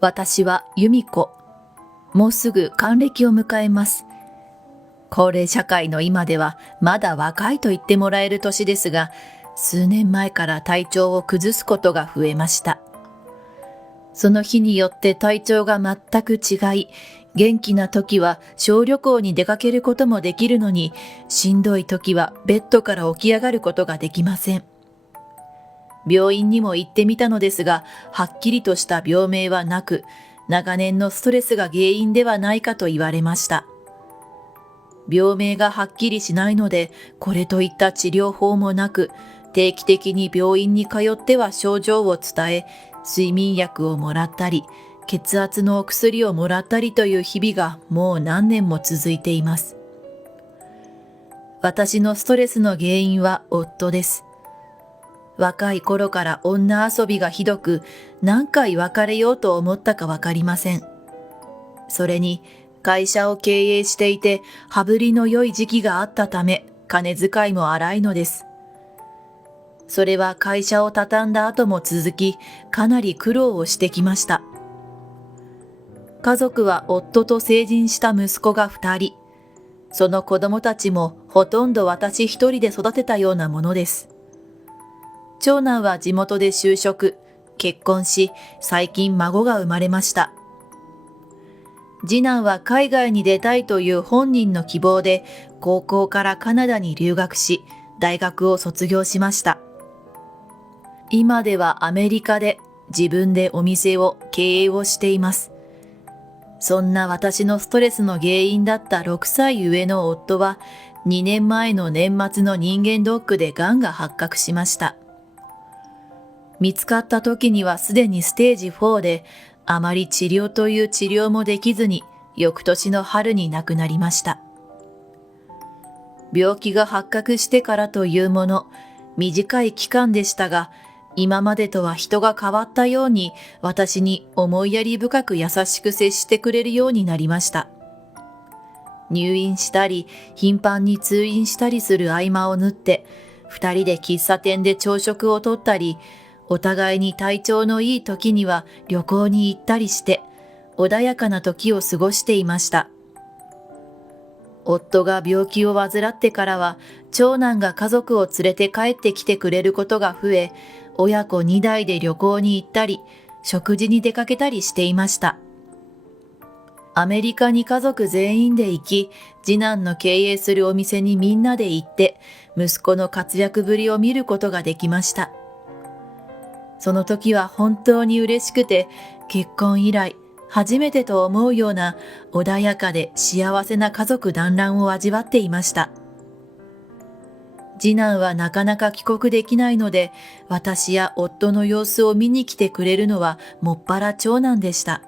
私は由美子。もうすぐ還暦を迎えます。高齢社会の今ではまだ若いと言ってもらえる年ですが、数年前から体調を崩すことが増えました。その日によって体調が全く違い、元気な時は小旅行に出かけることもできるのに、しんどい時はベッドから起き上がることができません。病院にも行ってみたのですが、はっきりとした病名はなく、長年のストレスが原因ではないかと言われました。病名がはっきりしないので、これといった治療法もなく、定期的に病院に通っては症状を伝え、睡眠薬をもらったり、血圧のお薬をもらったりという日々がもう何年も続いています。私のストレスの原因は夫です。若い頃から女遊びがひどく、何回別れようと思ったかわかりません。それに、会社を経営していて、羽振りの良い時期があったため、金遣いも荒いのです。それは会社を畳んだ後も続き、かなり苦労をしてきました。家族は夫と成人した息子が2人。その子供たちもほとんど私一人で育てたようなものです。長男は地元で就職、結婚し、最近孫が生まれました。次男は海外に出たいという本人の希望で、高校からカナダに留学し、大学を卒業しました。今ではアメリカで自分でお店を経営をしています。そんな私のストレスの原因だった6歳上の夫は、2年前の年末の人間ドックで癌が発覚しました。見つかった時にはすでにステージ4で、あまり治療という治療もできずに、翌年の春に亡くなりました。病気が発覚してからというもの、短い期間でしたが、今までとは人が変わったように、私に思いやり深く優しく接してくれるようになりました。入院したり、頻繁に通院したりする合間を縫って、二人で喫茶店で朝食をとったり、お互いに体調のいい時には旅行に行ったりして、穏やかな時を過ごしていました。夫が病気を患ってからは、長男が家族を連れて帰ってきてくれることが増え、親子2代で旅行に行ったり、食事に出かけたりしていました。アメリカに家族全員で行き、次男の経営するお店にみんなで行って、息子の活躍ぶりを見ることができました。その時は本当に嬉しくて、結婚以来、初めてと思うような穏やかで幸せな家族団らんを味わっていました。次男はなかなか帰国できないので、私や夫の様子を見に来てくれるのはもっぱら長男でした。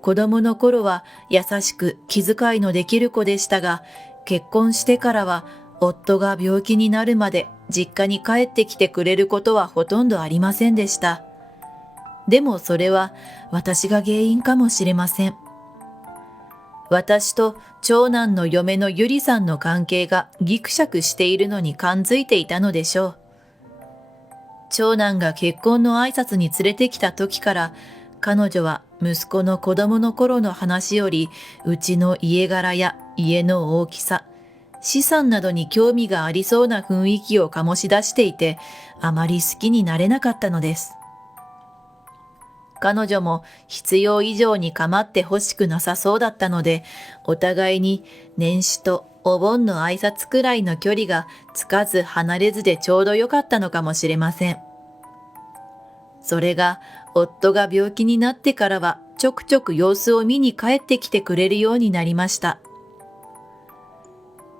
子供の頃は優しく気遣いのできる子でしたが、結婚してからは夫が病気になるまで実家に帰ってきてくれることはほとんどありませんでした。でもそれは私が原因かもしれません。私と長男の嫁のゆりさんの関係がギクシャクしているのに感づいていたのでしょう。長男が結婚の挨拶に連れてきた時から、彼女は息子の子供の頃の話より、うちの家柄や家の大きさ、資産などに興味がありそうな雰囲気を醸し出していて、あまり好きになれなかったのです。彼女も必要以上に構ってほしくなさそうだったので、お互いに年始とお盆の挨拶くらいの距離がつかず離れずでちょうどよかったのかもしれません。それが夫が病気になってからはちょくちょく様子を見に帰ってきてくれるようになりました。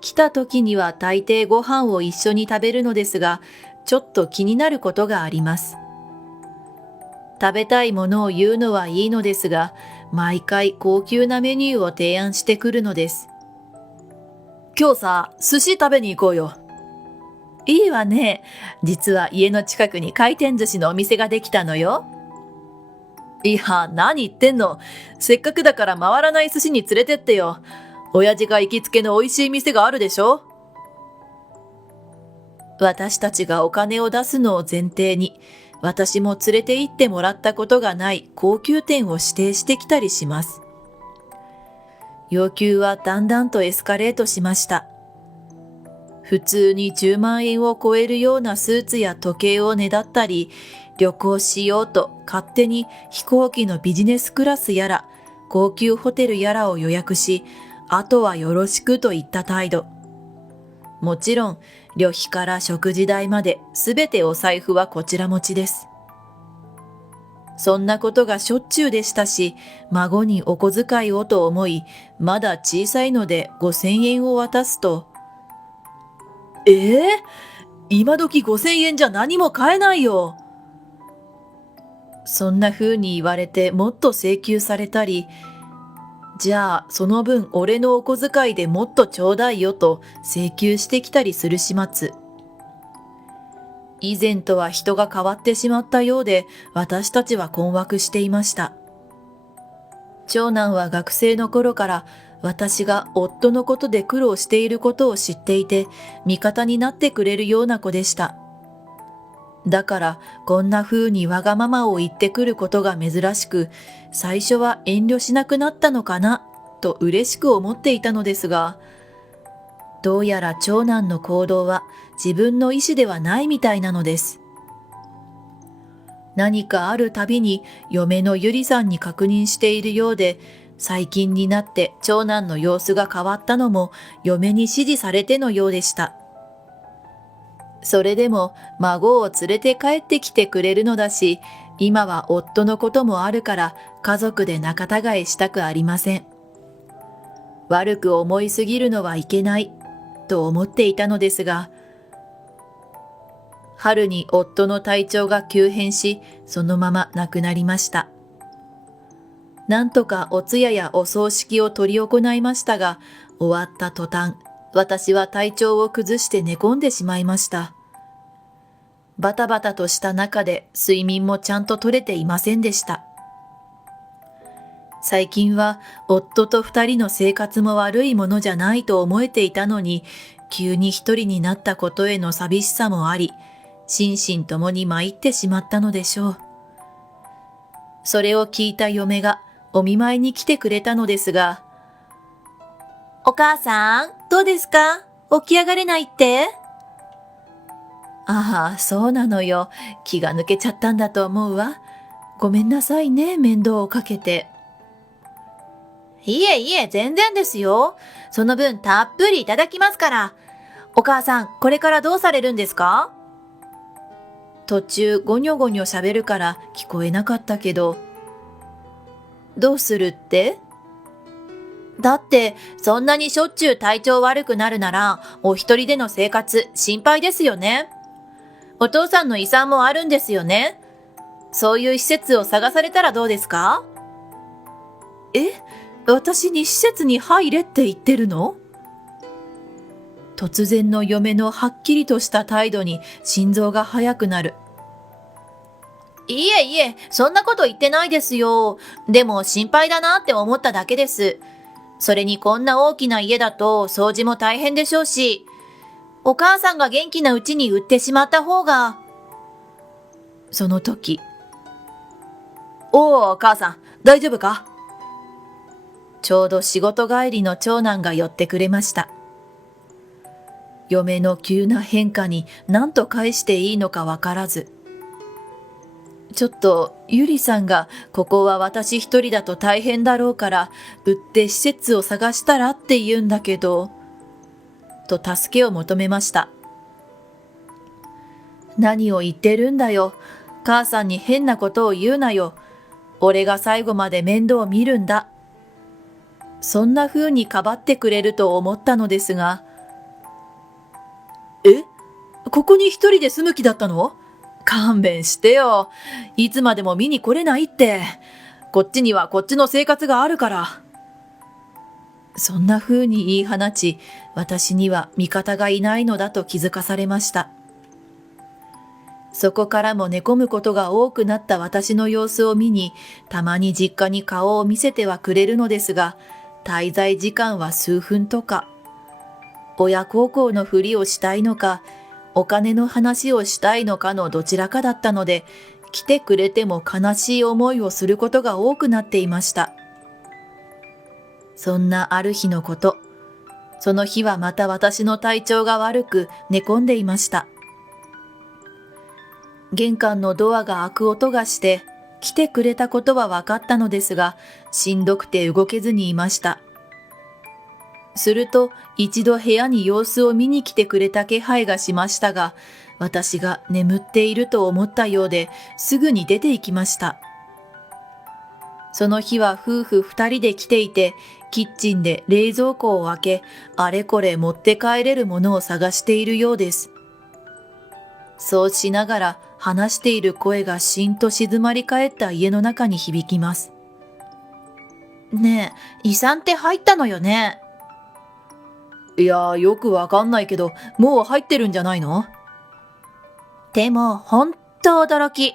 来た時には大抵ご飯を一緒に食べるのですが、ちょっと気になることがあります。食べたいものを言うのはいいのですが、毎回高級なメニューを提案してくるのです。今日さ、寿司食べに行こうよ。いいわね。実は家の近くに回転寿司のお店ができたのよ。いや、何言ってんの。せっかくだから回らない寿司に連れてってよ。親父が行きつけの美味しい店があるでしょ。私たちがお金を出すのを前提に、私も連れて行ってもらったことがない高級店を指定してきたりします。要求はだんだんとエスカレートしました。普通に10万円を超えるようなスーツや時計をねだったり、旅行しようと勝手に飛行機のビジネスクラスやら高級ホテルやらを予約し、あとはよろしくといった態度。もちろん旅費から食事代まで全てお財布はこちら持ちです。そんなことがしょっちゅうでしたし、孫にお小遣いをと思い、まだ小さいので5000円を渡すと、今時5000円じゃ何も買えないよ。そんな風に言われてもっと請求されたり、じゃあその分俺のお小遣いでもっとちょうだいよと請求してきたりする始末。以前とは人が変わってしまったようで、私たちは困惑していました。長男は学生の頃から私が夫のことで苦労していることを知っていて、味方になってくれるような子でした。だからこんな風にわがままを言ってくることが珍しく、最初は遠慮しなくなったのかなと嬉しく思っていたのですが、どうやら長男の行動は自分の意思ではないみたいなのです。何かあるたびに嫁のゆりさんに確認しているようで、最近になって長男の様子が変わったのも嫁に指示されてのようでした。それでも孫を連れて帰ってきてくれるのだし、今は夫のこともあるから家族で仲違いしたくありません。悪く思いすぎるのはいけないと思っていたのですが、春に夫の体調が急変し、そのまま亡くなりました。なんとかお通夜やお葬式を執り行いましたが、終わった途端、私は体調を崩して寝込んでしまいました。バタバタとした中で睡眠もちゃんと取れていませんでした。最近は夫と2人の生活も悪いものじゃないと思えていたのに、急に一人になったことへの寂しさもあり、心身ともに参ってしまったのでしょう。それを聞いた嫁がお見舞いに来てくれたのですが、お母さん、どうですか？起き上がれないって？ああ、そうなのよ。気が抜けちゃったんだと思うわ。ごめんなさいね、面倒をかけて。いえいえ、全然ですよ。その分たっぷりいただきますから。お母さん、これからどうされるんですか？途中ゴニョゴニョ喋るから聞こえなかったけど。どうするって？だって、そんなにしょっちゅう体調悪くなるなら、お一人での生活心配ですよね。お父さんの遺産もあるんですよね。そういう施設を探されたらどうですか？私に施設に入れって言ってるの？突然の嫁のはっきりとした態度に心臓が速くなる。いえいえ、そんなこと言ってないですよ。でも心配だなって思っただけです。それにこんな大きな家だと掃除も大変でしょうし、お母さんが元気なうちに売ってしまった方が。その時、お母さん、大丈夫か？ちょうど仕事帰りの長男が寄ってくれました。嫁の急な変化に何と返していいのかわからず、ちょっとゆりさんがここは私一人だと大変だろうから売って施設を探したらって言うんだけど、と助けを求めました。何を言ってるんだよ。母さんに変なことを言うなよ。俺が最後まで面倒を見るんだ。そんな風にかばってくれると思ったのですが、ここに一人で住む気だったの？勘弁してよ。いつまでも見に来れないって。こっちにはこっちの生活があるから。そんな風に言い放ち、私には味方がいないのだと気づかされました。そこからも寝込むことが多くなった私の様子を見に、たまに実家に顔を見せてはくれるのですが、滞在時間は数分とか。親孝行のふりをしたいのか、お金の話をしたいのかのどちらかだったので、来てくれても悲しい思いをすることが多くなっていました。そんなある日のこと、その日はまた私の体調が悪く寝込んでいました。玄関のドアが開く音がして、来てくれたことは分かったのですが、しんどくて動けずにいました。すると一度部屋に様子を見に来てくれた気配がしましたが、私が眠っていると思ったようですぐに出て行きました。その日は夫婦二人で来ていて、キッチンで冷蔵庫を開け、あれこれ持って帰れるものを探しているようです。そうしながら話している声がしんと静まり返った家の中に響きます。ねえ、遺産って入ったのよね。いや、よくわかんないけど、もう入ってるんじゃないの？でも、ほんと驚き。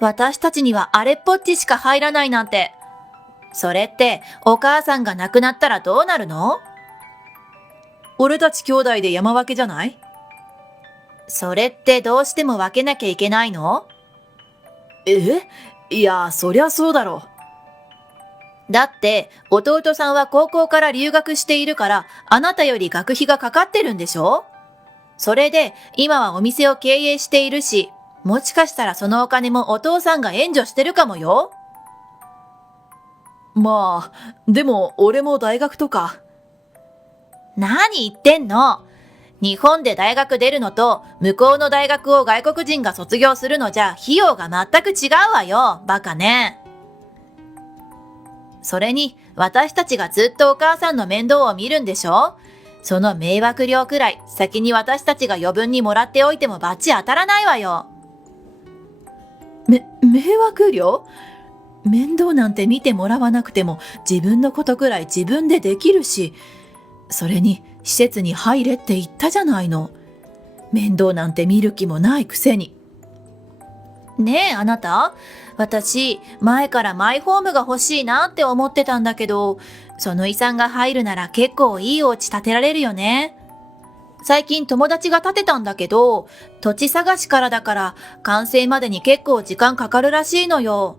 私たちにはあれっぽっちしか入らないなんて。それって、お母さんが亡くなったらどうなるの？俺たち兄弟で山分けじゃない？それってどうしても分けなきゃいけないの？いや、そりゃそうだろう。だって、弟さんは高校から留学しているから、あなたより学費がかかってるんでしょ？それで、今はお店を経営しているし、もしかしたらそのお金もお父さんが援助してるかもよ。まあ、でも俺も大学とか。何言ってんの？日本で大学出るのと、向こうの大学を外国人が卒業するのじゃ、費用が全く違うわよ、バカね。それに、私たちがずっとお母さんの面倒を見るんでしょ？その迷惑料くらい、先に私たちが余分にもらっておいてもバチ当たらないわよ。迷惑料？面倒なんて見てもらわなくても自分のことくらい自分でできるし、それに施設に入れって言ったじゃないの。面倒なんて見る気もないくせに。ねえあなた、私前からマイホームが欲しいなって思ってたんだけど、その遺産が入るなら結構いいお家建てられるよね。最近友達が建てたんだけど、土地探しからだから完成までに結構時間かかるらしいのよ。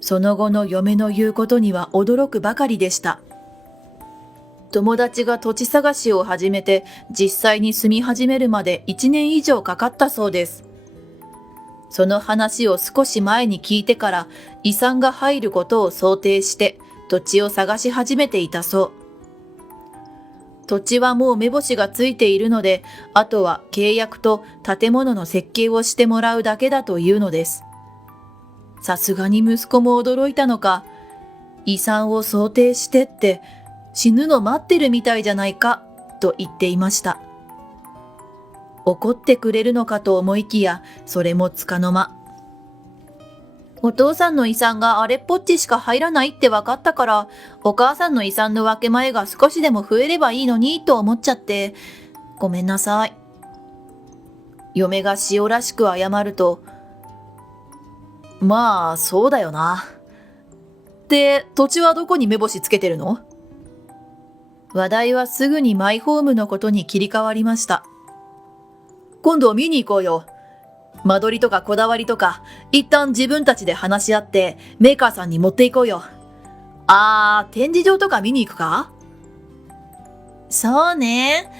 その後の嫁の言うことには驚くばかりでした。友達が土地探しを始めて実際に住み始めるまで1年以上かかったそうです。その話を少し前に聞いてから遺産が入ることを想定して土地を探し始めていたそう。土地はもう目星がついているので、あとは契約と建物の設計をしてもらうだけだというのです。さすがに息子も驚いたのか、遺産を想定してって死ぬの待ってるみたいじゃないかと言っていました。怒ってくれるのかと思いきや、それもつかの間。お父さんの遺産があれっぽっちしか入らないって分かったから、お母さんの遺産の分け前が少しでも増えればいいのにと思っちゃって、ごめんなさい。嫁が塩らしく謝ると、まあそうだよな。で、土地はどこに目星つけてるの？話題はすぐにマイホームのことに切り替わりました。今度見に行こうよ。間取りとかこだわりとか、一旦自分たちで話し合ってメーカーさんに持っていこうよ。展示場とか見に行くか？そうね。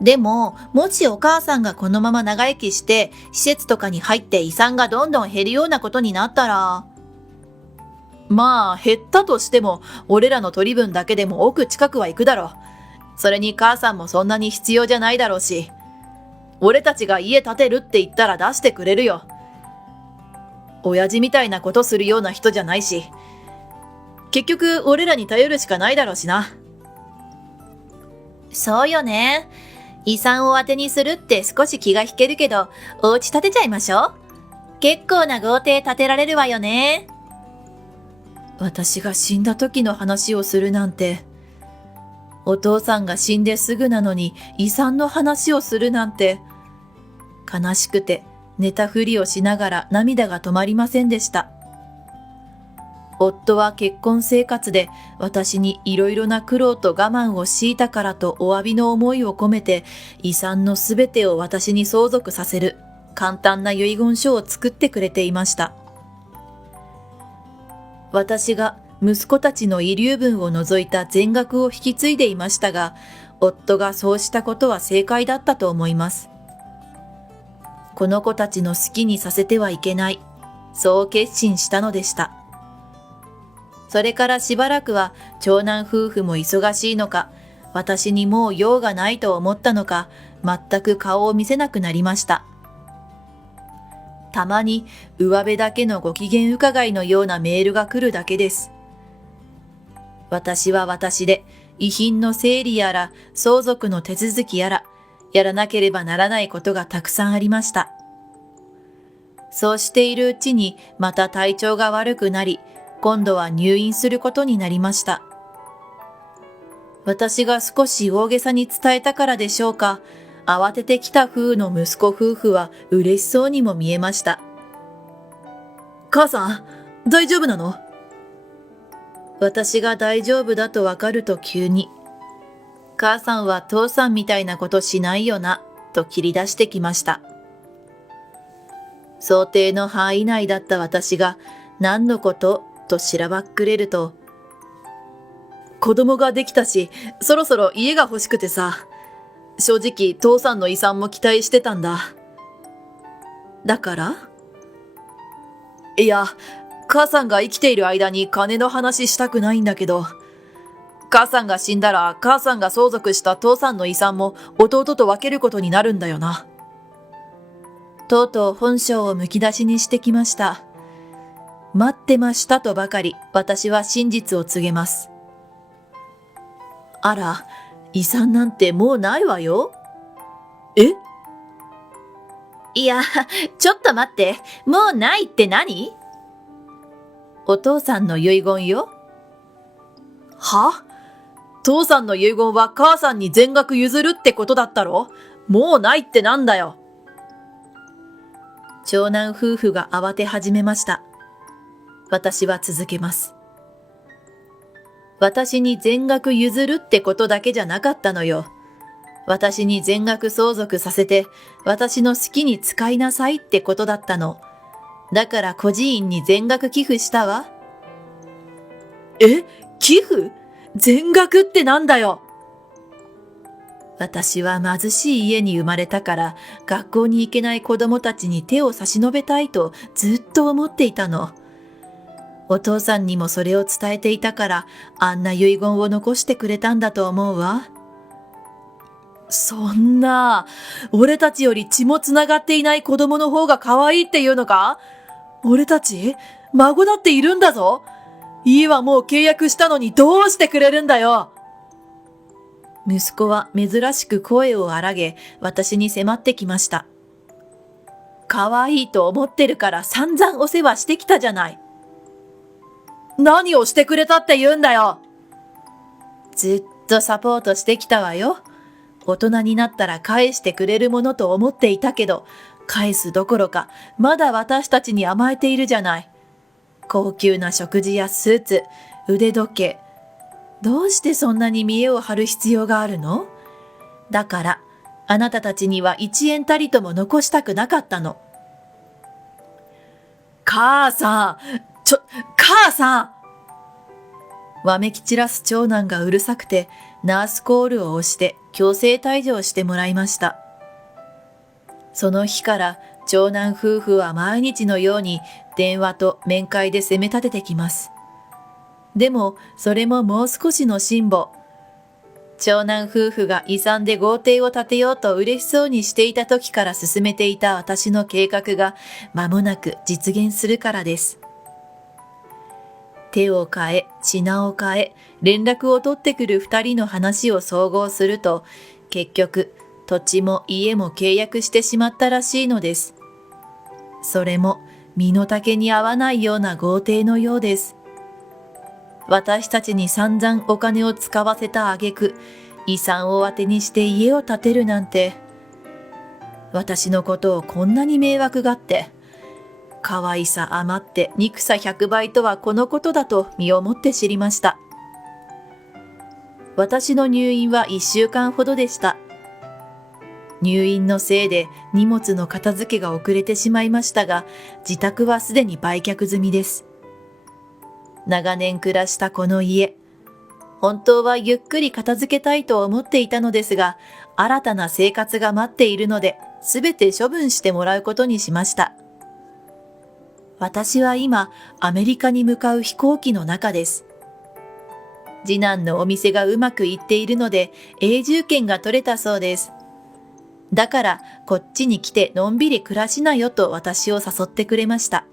でも、もしお母さんがこのまま長生きして、施設とかに入って遺産がどんどん減るようなことになったら。まあ、減ったとしても、俺らの取り分だけでも億近くは行くだろう。それに母さんもそんなに必要じゃないだろうし。俺たちが家建てるって言ったら出してくれるよ。親父みたいなことするような人じゃないし。結局、俺らに頼るしかないだろうしな。そうよね。遺産を当てにするって少し気が引けるけど、お家建てちゃいましょう。結構な豪邸建てられるわよね。私が死んだ時の話をするなんて、お父さんが死んですぐなのに遺産の話をするなんて、悲しくて寝たふりをしながら涙が止まりませんでした。夫は結婚生活で私にいろいろな苦労と我慢を強いたからとお詫びの思いを込めて遺産のすべてを私に相続させる簡単な遺言書を作ってくれていました。私が息子たちの遺留分を除いた全額を引き継いでいましたが、夫がそうしたことは正解だったと思います。この子たちの好きにさせてはいけない、そう決心したのでした。それからしばらくは長男夫婦も忙しいのか、私にもう用がないと思ったのか、全く顔を見せなくなりました。たまに上辺だけのご機嫌伺いのようなメールが来るだけです。私は私で遺品の整理やら相続の手続きやらやらなければならないことがたくさんありました。そうしているうちにまた体調が悪くなり、今度は入院することになりました。私が少し大げさに伝えたからでしょうか、慌ててきた風の息子夫婦は嬉しそうにも見えました。母さん、大丈夫なの？私が大丈夫だとわかると急に、母さんは父さんみたいなことしないよな、と切り出してきました。想定の範囲内だった私が、何のこととしらばっくれると、子供ができたし、そろそろ家が欲しくてさ、正直父さんの遺産も期待してたんだ。だから？いや、母さんが生きている間に金の話したくないんだけど、母さんが死んだら母さんが相続した父さんの遺産も弟と分けることになるんだよな。とうとう本性をむき出しにしてきました。待ってましたとばかり私は真実を告げます。あら、遺産なんてもうないわよ。え？いや、ちょっと待って、もうないって何？お父さんの遺言よ。は？父さんの遺言は母さんに全額譲るってことだったろ？もうないってなんだよ。長男夫婦が慌て始めました。私は続けます。私に全額譲るってことだけじゃなかったのよ。私に全額相続させて、私の好きに使いなさいってことだったの。だから孤児院に全額寄付したわ。え？寄付？全額ってなんだよ。私は貧しい家に生まれたから学校に行けない子供たちに手を差し伸べたいとずっと思っていたの。お父さんにもそれを伝えていたからあんな遺言を残してくれたんだと思うわ。そんな、俺たちより血もつながっていない子供の方が可愛いっていうのか？俺たち孫だっているんだぞ。家はもう契約したのにどうしてくれるんだよ。息子は珍しく声を荒げ、私に迫ってきました。可愛いと思ってるから散々お世話してきたじゃない。何をしてくれたって言うんだよ。ずっとサポートしてきたわよ。大人になったら返してくれるものと思っていたけど、返すどころかまだ私たちに甘えているじゃない。高級な食事やスーツ、腕時計。どうしてそんなに見栄を張る必要があるの？だから、あなたたちには1円たりとも残したくなかったの。母さん、母さん！わめき散らす長男がうるさくて、ナースコールを押して強制退場してもらいました。その日から長男夫婦は毎日のように電話と面会で責め立ててきます。でもそれももう少しの辛抱。長男夫婦が遺産で豪邸を建てようと嬉しそうにしていた時から進めていた私の計画が間もなく実現するからです。手を変え、品を変え、連絡を取ってくる2人の話を総合すると、結局、土地も家も契約してしまったらしいのです。それも、身の丈に合わないような豪邸のようです。私たちに散々お金を使わせた挙句、遺産を当てにして家を建てるなんて、私のことをこんなに迷惑がって、可愛さ余って憎さ100倍とはこのことだと身をもって知りました。私の入院は1週間ほどでした。入院のせいで荷物の片付けが遅れてしまいましたが、自宅はすでに売却済みです。長年暮らしたこの家、本当はゆっくり片付けたいと思っていたのですが、新たな生活が待っているので、すべて処分してもらうことにしました。私は今、アメリカに向かう飛行機の中です。次男のお店がうまくいっているので、永住権が取れたそうです。だから、こっちに来てのんびり暮らしなよと私を誘ってくれました。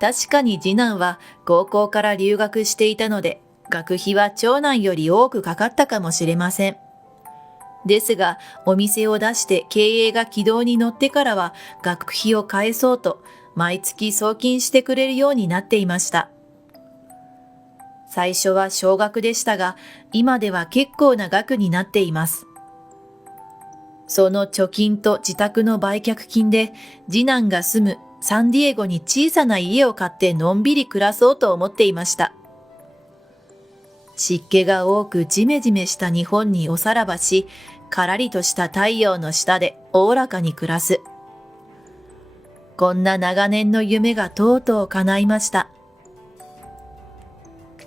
確かに次男は高校から留学していたので、学費は長男より多くかかったかもしれません。ですが、お店を出して経営が軌道に乗ってからは学費を返そうと、毎月送金してくれるようになっていました。最初は少額でしたが、今では結構な額になっています。その貯金と自宅の売却金で、次男が住むサンディエゴに小さな家を買ってのんびり暮らそうと思っていました。湿気が多くジメジメした日本におさらばし、からりとした太陽の下でおおらかに暮らす。こんな長年の夢がとうとう叶いました。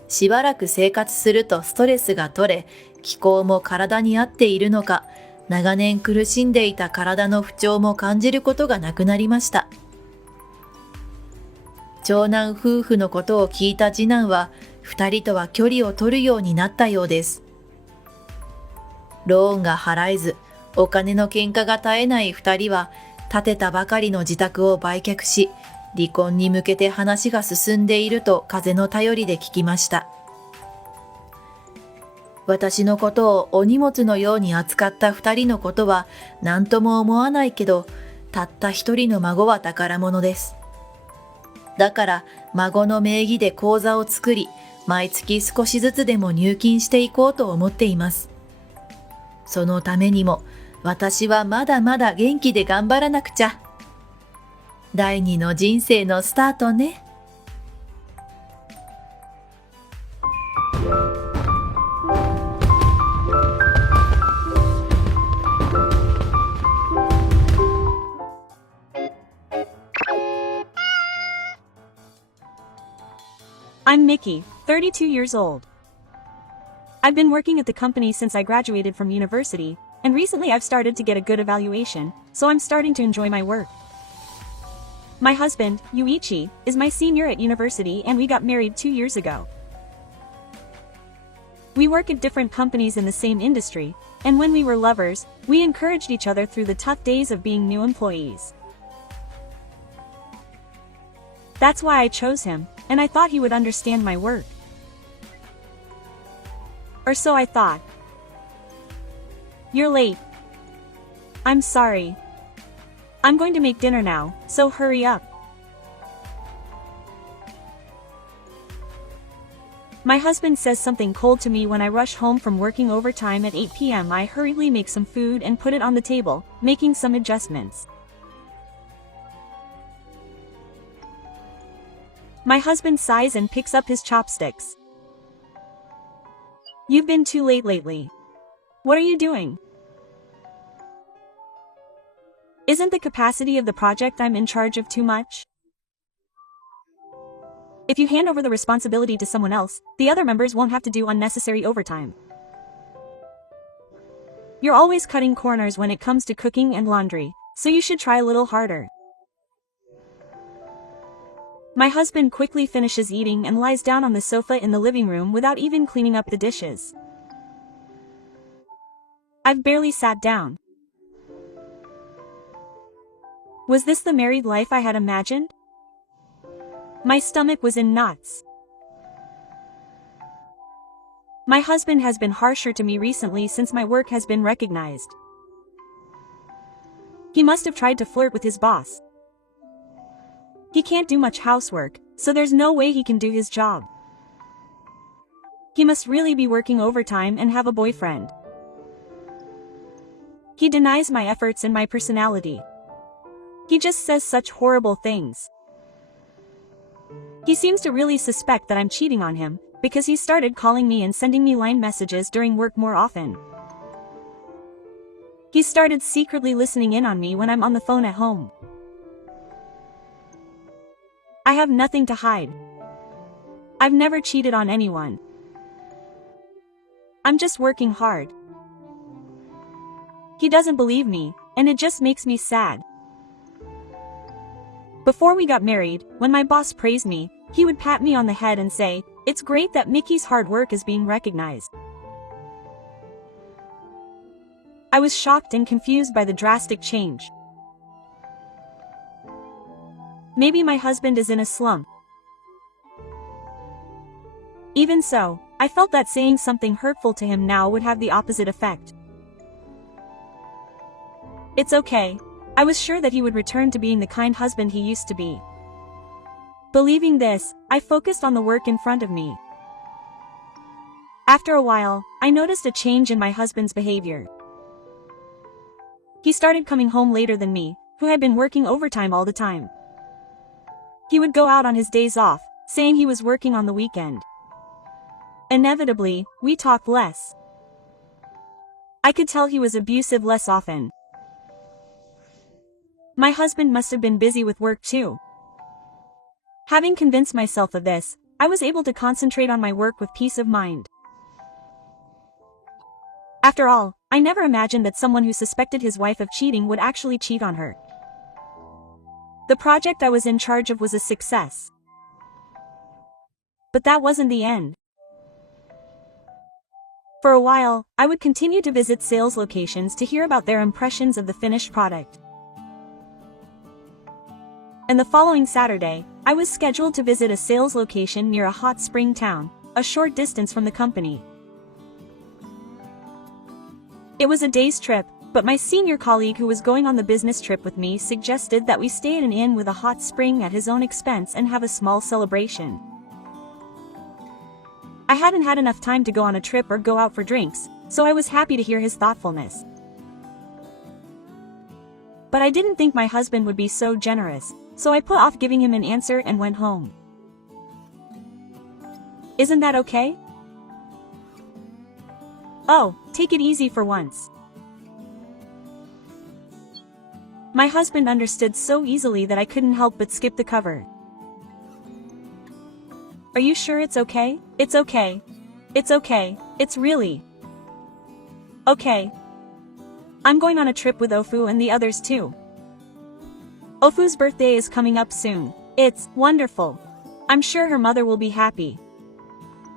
しばらく生活するとストレスが取れ、気候も体に合っているのか、長年苦しんでいた体の不調も感じることがなくなりました。長男夫婦のことを聞いた次男は、二人とは距離を取るようになったようです。ローンが払えず、お金の喧嘩が絶えない二人は、建てたばかりの自宅を売却し、離婚に向けて話が進んでいると風の便りで聞きました。私のことをお荷物のように扱った二人のことは何とも思わないけど、たった一人の孫は宝物です。だから孫の名義で口座を作り、毎月少しずつでも入金していこうと思っています。そのためにも私はまだまだ元気で頑張らなくちゃ。第二の人生のスタートね。I'm Mickey, 32 years old. I've been working at the company since I graduated from university, and recently I've started to get a good evaluation, so I'm starting to enjoy my work. My husband, Yuichi, is my senior at university and we got married 2 years ago. We work at different companies in the same industry, and when we were lovers, we encouraged each other through the tough days of being new employees. That's why I chose him, and I thought he would understand my work. Or so I thought. You're late. I'm sorry. I'm going to make dinner now, so hurry up. My husband says something cold to me when I rush home from working overtime at 8 p.m. I hurriedly make some food and put it on the table, making some adjustments. My husband sighs and picks up his chopsticks. You've been too late lately. What are you doing? Isn't the capacity of the project I'm in charge of too much? If you hand over the responsibility to someone else, the other members won't have to do unnecessary overtime. You're always cutting corners when it comes to cooking and laundry, so you should try a little harder. My husband quickly finishes eating and lies down on the sofa in the living room without even cleaning up the dishes. I've barely sat down. Was this the married life I had imagined? My stomach was in knots. My husband has been harsher to me recently since my work has been recognized. He must have tried to flirt with his boss. He can't do much housework, so there's no way he can do his job. He must really be working overtime and have a boyfriend. He denies my efforts and my personality. He just says such horrible things. He seems to really suspect that I'm cheating on him, because he started calling me and sending me line messages during work more often. He started secretly listening in on me when I'm on the phone at home. I have nothing to hide. I've never cheated on anyone. I'm just working hard. He doesn't believe me, and it just makes me sad. Before we got married, when my boss praised me, he would pat me on the head and say, "It's great that Mickey's hard work is being recognized." I was shocked and confused by the drastic change. Maybe my husband is in a slump. Even so, I felt that saying something hurtful to him now would have the opposite effect. It's okay. I was sure that he would return to being the kind husband he used to be. Believing this, I focused on the work in front of me. After a while, I noticed a change in my husband's behavior. He started coming home later than me, who had been working overtime all the time. He would go out on his days off, saying he was working on the weekend. Inevitably, we talked less. I could tell he was abusive less often. My husband must have been busy with work too. Having convinced myself of this, I was able to concentrate on my work with peace of mind. After all, I never imagined that someone who suspected his wife of cheating would actually cheat on her. The project I was in charge of was a success. But that wasn't the end. For a while, I would continue to visit sales locations to hear about their impressions of the finished product. And the following Saturday, I was scheduled to visit a sales location near a hot spring town, a short distance from the company. It was a day's trip, but my senior colleague who was going on the business trip with me suggested that we stay at an inn with a hot spring at his own expense and have a small celebration. I hadn't had enough time to go on a trip or go out for drinks, so I was happy to hear his thoughtfulness. But I didn't think my husband would be so generous, so I put off giving him an answer and went home. Isn't that okay? Oh, take it easy for once. My husband understood so easily that I couldn't help but skip the cover. Are you sure it's okay? It's okay. It's okay. It's really okay. I'm going on a trip with Ofu and the others too. Ofu's birthday is coming up soon. It's wonderful. I'm sure her mother will be happy.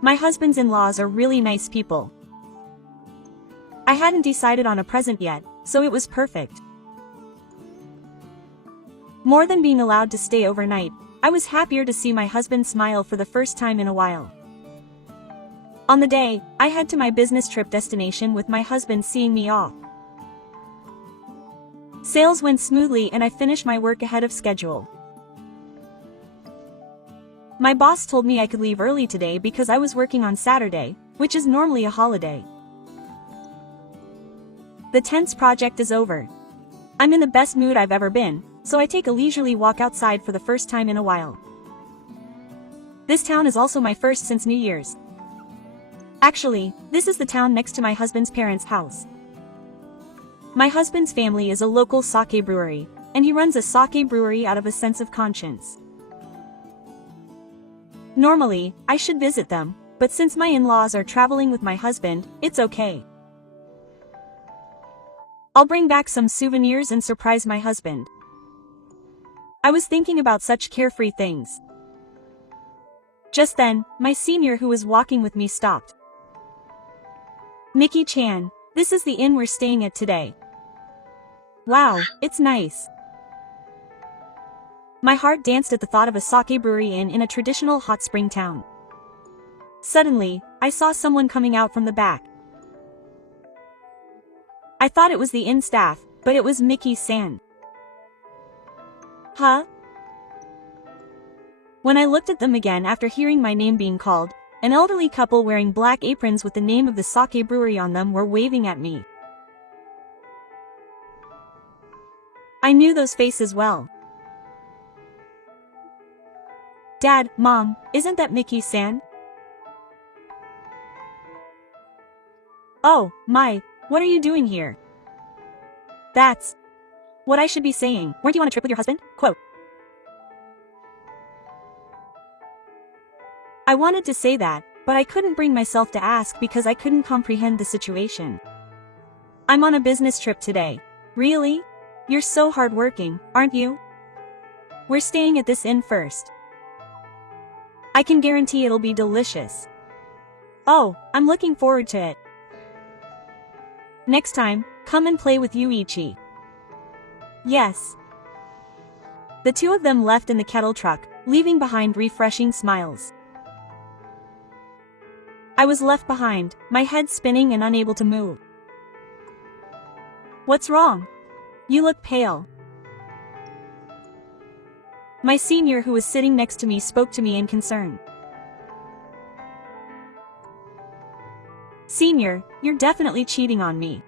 My husband's in-laws are really nice people. I hadn't decided on a present yet, so it was perfect. More than being allowed to stay overnight, I was happier to see my husband smile for the first time in a while. On the day, I head to my business trip destination with my husband seeing me off. Sales went smoothly and I finished my work ahead of schedule. My boss told me I could leave early today because I was working on Saturday, which is normally a holiday. The tense project is over. I'm in the best mood I've ever been, so I take a leisurely walk outside for the first time in a while. This town is also my first since New Year's. Actually, this is the town next to my husband's parents' house. My husband's family is a local sake brewery, and he runs a sake brewery out of a sense of conscience. Normally, I should visit them, but since my in-laws are traveling with my husband, it's okay. I'll bring back some souvenirs and surprise my husband. I was thinking about such carefree things. Just then, my senior who was walking with me stopped. Mickey-chan, this is the inn we're staying at today. Wow, it's nice. My heart danced at the thought of a sake brewery inn in a traditional hot spring town. Suddenly, I saw someone coming out from the back. I thought it was the inn staff, but it was Mickey-san. Huh? When I looked at them again after hearing my name being called, an elderly couple wearing black aprons with the name of the sake brewery on them were waving at me. I knew those faces well. Dad, Mom, isn't that Mickey-san? Oh, my, what are you doing here? That's what I should be saying. Weren't you on a trip with your husband? Quote. I wanted to say that, but I couldn't bring myself to ask because I couldn't comprehend the situation. I'm on a business trip today. Really? You're so hardworking, aren't you? We're staying at this inn first. I can guarantee it'll be delicious. Oh, I'm looking forward to it. Next time, come and play with Yuichi. Yes. The two of them left in the kettle truck, leaving behind refreshing smiles. I was left behind, my head spinning and unable to move. What's wrong? You look pale. My senior who was sitting next to me spoke to me in concern. Senior, you're definitely cheating on me.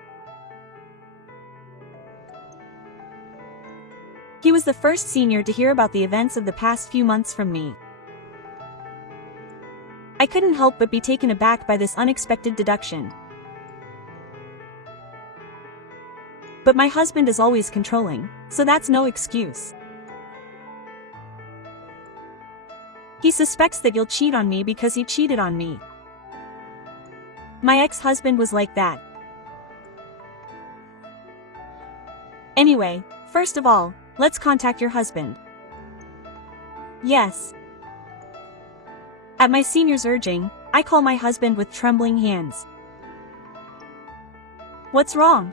He was the first senior to hear about the events of the past few months from me. I couldn't help but be taken aback by this unexpected deduction. But my husband is always controlling, so that's no excuse. He suspects that you'll cheat on me because he cheated on me. My ex-husband was like that. Anyway, first of all, let's contact your husband. Yes. At my senior's urging, I call my husband with trembling hands. What's wrong?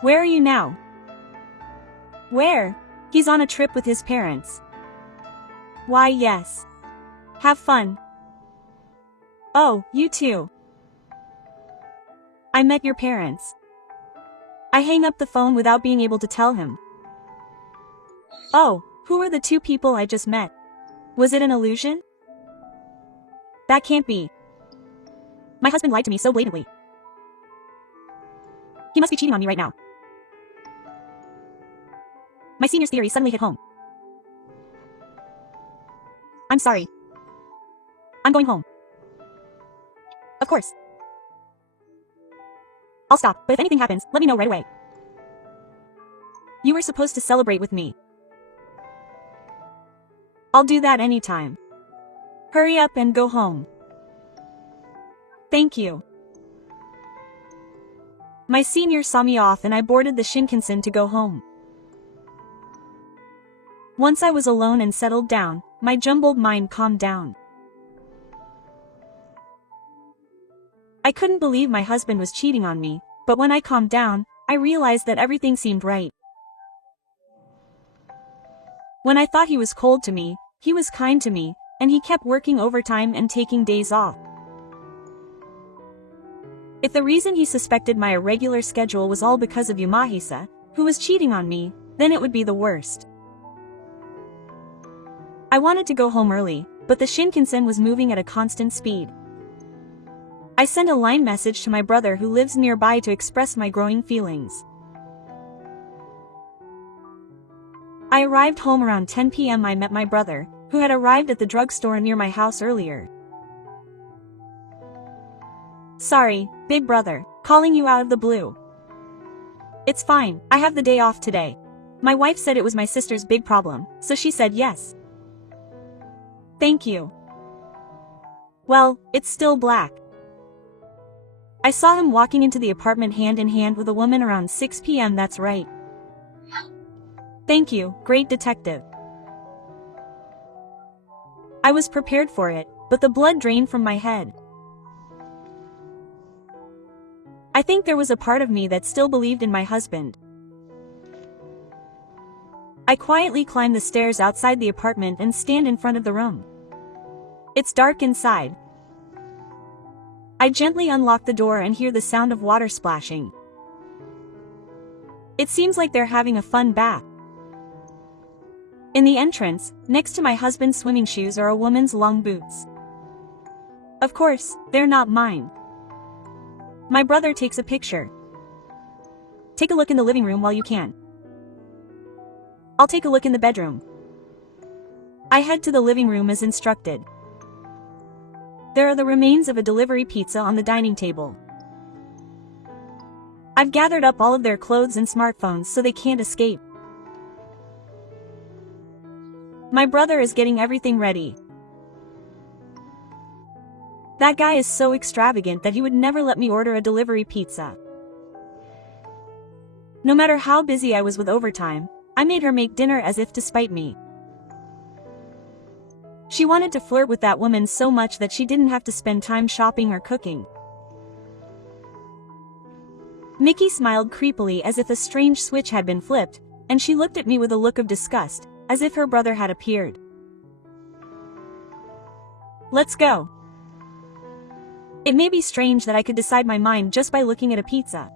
Where are you now? Where? He's on a trip with his parents. Why, yes. Have fun. Oh, you too. I met your parents. I hang up the phone without being able to tell him. Oh, who are the two people I just met? Was it an illusion? That can't be. My husband lied to me so blatantly. He must be cheating on me right now. My senior's theory suddenly hit home. I'm sorry. I'm going home. Of course. I'll stop, but if anything happens, let me know right away. You were supposed to celebrate with me. I'll do that anytime. Hurry up and go home. Thank you. My senior saw me off and I boarded the Shinkansen to go home. Once I was alone and settled down, my jumbled mind calmed down. I couldn't believe my husband was cheating on me, but when I calmed down, I realized that everything seemed right. When I thought he was cold to me, he was kind to me, and he kept working overtime and taking days off. If the reason he suspected my irregular schedule was all because of Yumahisa, who was cheating on me, then it would be the worst. I wanted to go home early, but the Shinkansen was moving at a constant speed. I sent a line message to my brother who lives nearby to express my growing feelings. I arrived home around 10 p.m. I met my brother, who had arrived at the drugstore near my house earlier. Sorry, big brother, calling you out of the blue. It's fine, I have the day off today. My wife said it was my sister's big problem, so she said yes. Thank you. Well, it's still black. I saw him walking into the apartment hand in hand with a woman around 6 p.m. That's right. Thank you, great detective. I was prepared for it, but the blood drained from my head. I think there was a part of me that still believed in my husband. I quietly climb the stairs outside the apartment and stand in front of the room. It's dark inside. I gently unlock the door and hear the sound of water splashing. It seems like they're having a fun bath. In the entrance, next to my husband's swimming shoes are a woman's long boots. Of course, they're not mine. My brother takes a picture. Take a look in the living room while you can. I'll take a look in the bedroom. I head to the living room as instructed. There are the remains of a delivery pizza on the dining table. I've gathered up all of their clothes and smartphones so they can't escape. My brother is getting everything ready. That guy is so extravagant that he would never let me order a delivery pizza. No matter how busy I was with overtime, I made her make dinner as if to spite me. She wanted to flirt with that woman so much that she didn't have to spend time shopping or cooking. Mickey smiled creepily as if a strange switch had been flipped, and she looked at me with a look of disgust, as if her brother had appeared. Let's go. It may be strange that I could decide my mind just by looking at a pizza.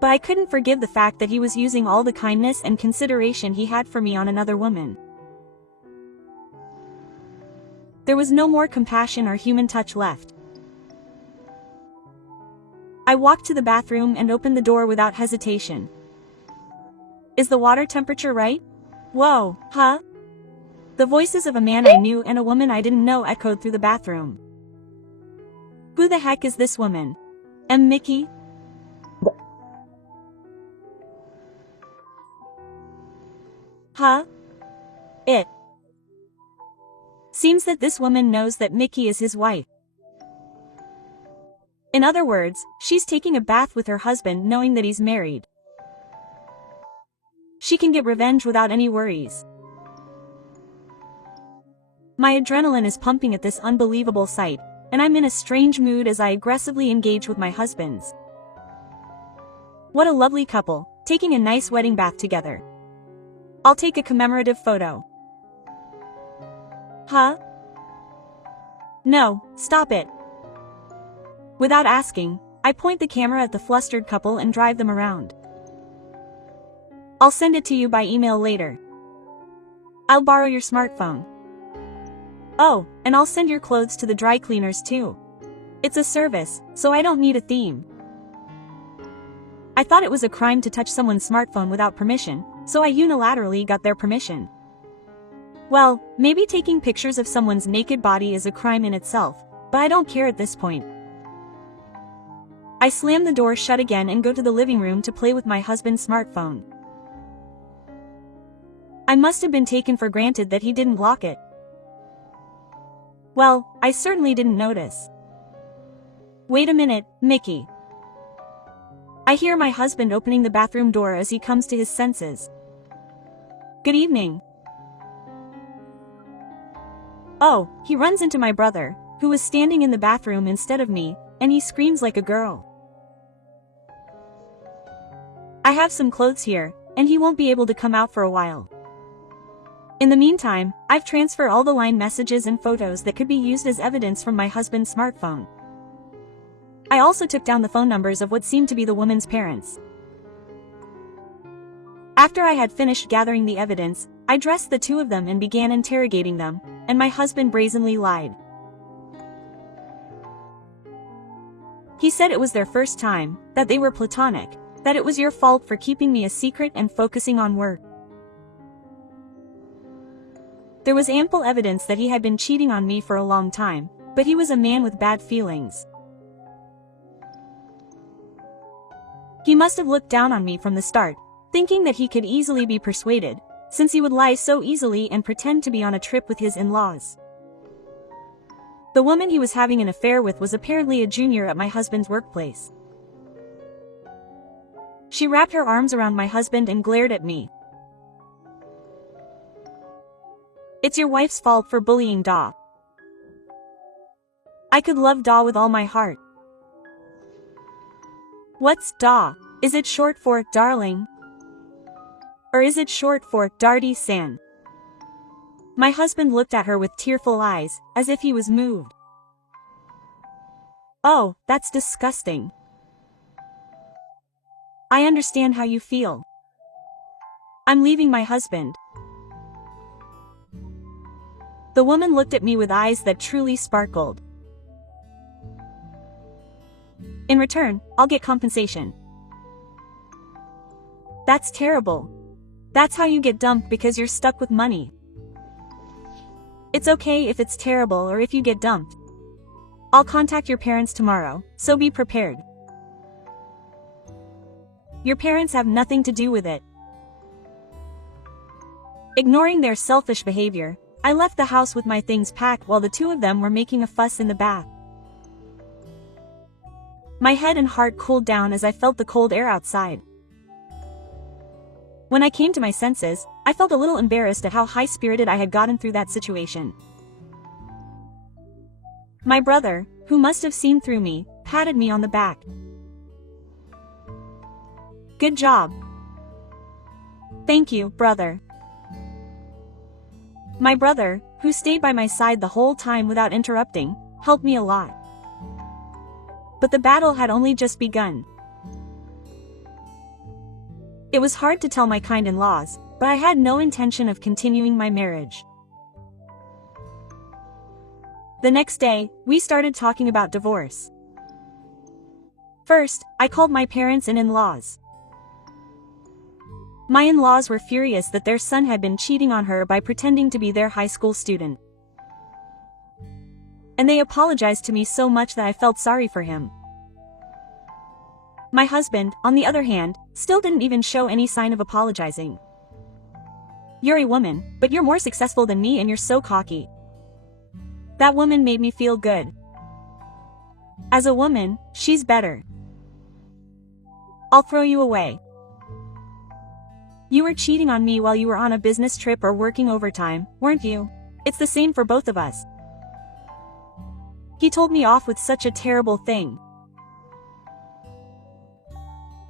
But I couldn't forgive the fact that he was using all the kindness and consideration he had for me on another woman. There was no more compassion or human touch left. I walked to the bathroom and opened the door without hesitation. Is the water temperature right? Whoa, huh? The voices of a man I knew and a woman I didn't know echoed through the bathroom. Who the heck is this woman? Mickey? Huh? It seems that this woman knows that Mickey is his wife. In other words, she's taking a bath with her husband knowing that he's married. She can get revenge without any worries. My adrenaline is pumping at this unbelievable sight, and I'm in a strange mood as I aggressively engage with my husbands. What a lovely couple, taking a nice wedding bath together. I'll take a commemorative photo. Huh? No, stop it. Without asking, I point the camera at the flustered couple and drive them around. I'll send it to you by email later. I'll borrow your smartphone. Oh, and I'll send your clothes to the dry cleaners too. It's a service, so I don't need a theme. I thought it was a crime to touch someone's smartphone without permission, so I unilaterally got their permission. Well, maybe taking pictures of someone's naked body is a crime in itself, but I don't care at this point. I slam the door shut again and go to the living room to play with my husband's smartphone. I must have been taken for granted that he didn't lock it. Well, I certainly didn't notice. Wait a minute, Mickey. I hear my husband opening the bathroom door as he comes to his senses. Good evening. Oh, he runs into my brother, who was standing in the bathroom instead of me, and he screams like a girl. I have some clothes here, and he won't be able to come out for a while. In the meantime, I've transferred all the line messages and photos that could be used as evidence from my husband's smartphone. I also took down the phone numbers of what seemed to be the woman's parents. After I had finished gathering the evidence, I dressed the two of them and began interrogating them, and my husband brazenly lied. He said it was their first time, that they were platonic, that it was your fault for keeping me a secret and focusing on work. There was ample evidence that he had been cheating on me for a long time, but he was a man with bad feelings. He must have looked down on me from the start, thinking that he could easily be persuaded, since he would lie so easily and pretend to be on a trip with his in-laws. The woman he was having an affair with was apparently a junior at my husband's workplace. She wrapped her arms around my husband and glared at me. It's your wife's fault for bullying Da. I could love Da with all my heart. What's Da? Is it short for darling? Or is it short for Darty-san? My husband looked at her with tearful eyes, as if he was moved. Oh, that's disgusting. I understand how you feel. I'm leaving my husband. The woman looked at me with eyes that truly sparkled. In return, I'll get compensation. That's terrible. That's how you get dumped because you're stuck with money. It's okay if it's terrible or if you get dumped. I'll contact your parents tomorrow, so be prepared. Your parents have nothing to do with it. Ignoring their selfish behavior, I left the house with my things packed while the two of them were making a fuss in the bath. My head and heart cooled down as I felt the cold air outside. When I came to my senses, I felt a little embarrassed at how high-spirited I had gotten through that situation. My brother, who must have seen through me, patted me on the back. Good job. Thank you, brother. My brother, who stayed by my side the whole time without interrupting, helped me a lot. But the battle had only just begun. It was hard to tell my kind in-laws, but I had no intention of continuing my marriage. The next day, we started talking about divorce. First, I called my parents and in-laws. My in-laws were furious that their son had been cheating on her by pretending to be their high school student. And they apologized to me so much that I felt sorry for him. My husband, on the other hand, still didn't even show any sign of apologizing. You're a woman, but you're more successful than me and you're so cocky. That woman made me feel good. As a woman, she's better. I'll throw you away. You were cheating on me while you were on a business trip or working overtime, weren't you? It's the same for both of us. He told me off with such a terrible thing.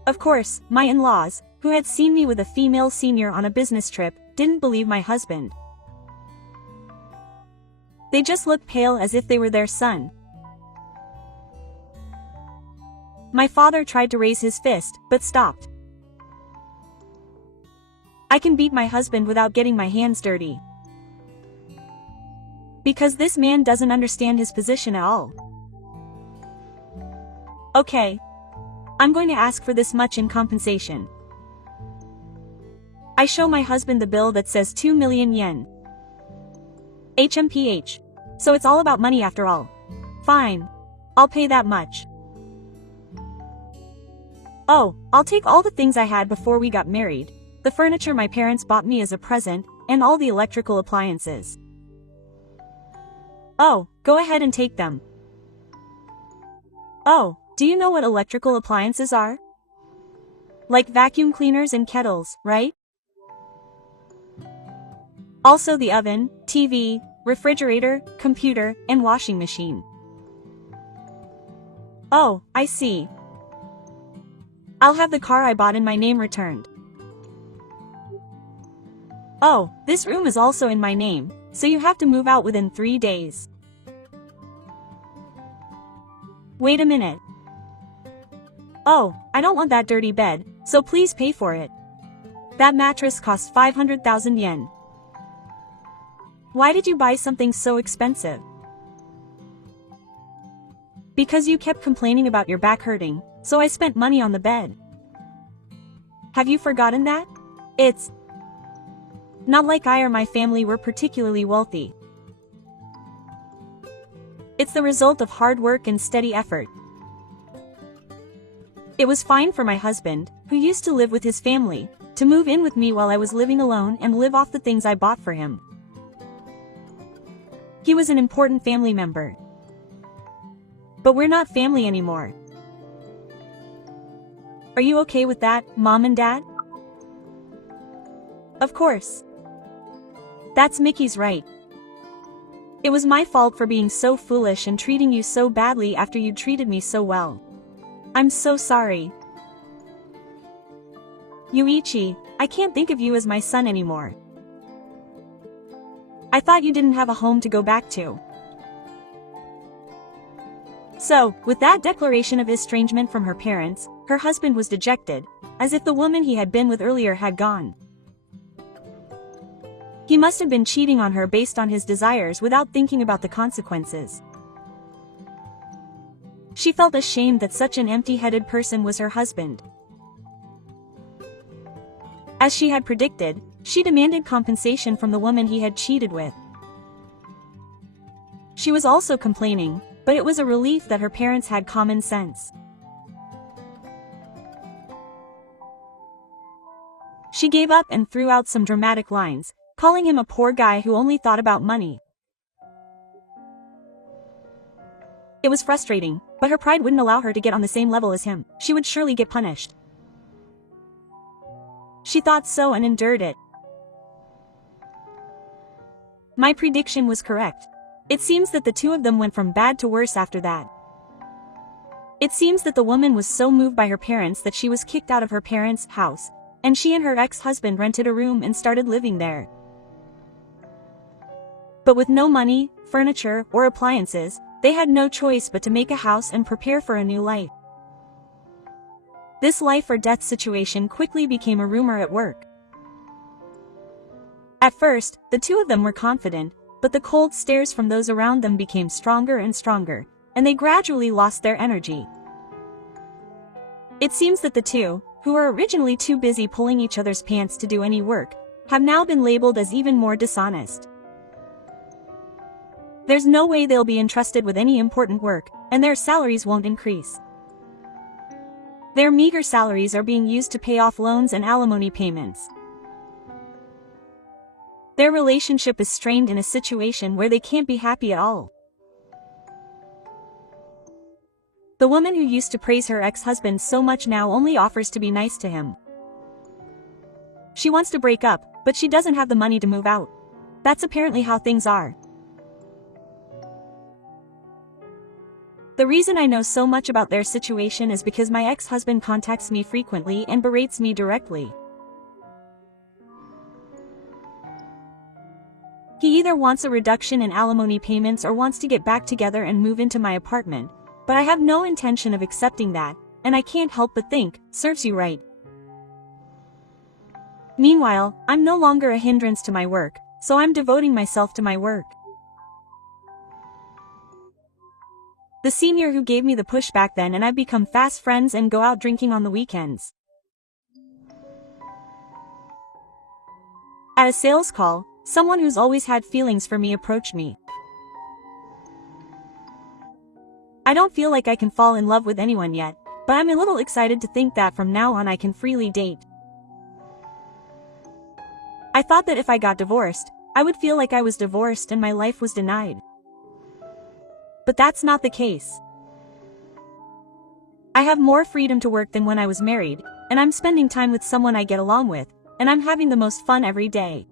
Of course, my in-laws, who had seen me with a female senior on a business trip, didn't believe my husband. They just looked pale as if they were their son. My father tried to raise his fist, but stopped. I can beat my husband without getting my hands dirty. Because this man doesn't understand his position at all. Okay. I'm going to ask for this much in compensation. I show my husband the bill that says 2 million yen. HMPH. So it's all about money after all. Fine. I'll pay that much. Oh, I'll take all the things I had before we got married, the furniture my parents bought me as a present, and all the electrical appliances. Oh, go ahead and take them. Oh, do you know what electrical appliances are? Like vacuum cleaners and kettles, right? Also the oven, TV, refrigerator, computer, and washing machine. Oh, I see. I'll have the car I bought in my name returned. Oh, this room is also in my name, so you have to move out within 3 days. Wait a minute. Oh, I don't want that dirty bed, so please pay for it. That mattress costs 500,000 yen. Why did you buy something so expensive? Because you kept complaining about your back hurting, so I spent money on the bed. Have you forgotten that? It's not like I or my family were particularly wealthy. It's the result of hard work and steady effort. It was fine for my husband, who used to live with his family, to move in with me while I was living alone and live off the things I bought for him. He was an important family member. But we're not family anymore. Are you okay with that, Mom and Dad? Of course. That's Mickey's right. It was my fault for being so foolish and treating you so badly after you treated me so well. I'm so sorry. Yuichi, I can't think of you as my son anymore. I thought you didn't have a home to go back to. So, with that declaration of estrangement from her parents, her husband was dejected, as if the woman he had been with earlier had gone. He must have been cheating on her based on his desires without thinking about the consequences. She felt ashamed that such an empty-headed person was her husband. As she had predicted, she demanded compensation from the woman he had cheated with. She was also complaining, but it was a relief that her parents had common sense. She gave up and threw out some dramatic lines, calling him a poor guy who only thought about money. It was frustrating, but her pride wouldn't allow her to get on the same level as him. She would surely get punished. She thought so and endured it. My prediction was correct. It seems that the two of them went from bad to worse after that. It seems that the woman was so moved by her parents that she was kicked out of her parents' house, and she and her ex-husband rented a room and started living there. But with no money, furniture, or appliances, they had no choice but to make a house and prepare for a new life. This life or death situation quickly became a rumor at work. At first, the two of them were confident, but the cold stares from those around them became stronger and stronger, and they gradually lost their energy. It seems that the two, who were originally too busy pulling each other's pants to do any work, have now been labeled as even more dishonest. There's no way they'll be entrusted with any important work, and their salaries won't increase. Their meager salaries are being used to pay off loans and alimony payments. Their relationship is strained in a situation where they can't be happy at all. The woman who used to praise her ex-husband so much now only offers to be nice to him. She wants to break up, but she doesn't have the money to move out. That's apparently how things are. The reason I know so much about their situation is because my ex-husband contacts me frequently and berates me directly. He either wants a reduction in alimony payments or wants to get back together and move into my apartment, but I have no intention of accepting that, and I can't help but think, serves you right. Meanwhile, I'm no longer a hindrance to my work, so I'm devoting myself to my work. The senior who gave me the push back then and I've become fast friends and go out drinking on the weekends. At a sales call, someone who's always had feelings for me approached me. I don't feel like I can fall in love with anyone yet, but I'm a little excited to think that from now on I can freely date. I thought that if I got divorced, I would feel like I was divorced and my life was denied. But that's not the case. I have more freedom to work than when I was married, and I'm spending time with someone I get along with, and I'm having the most fun every day.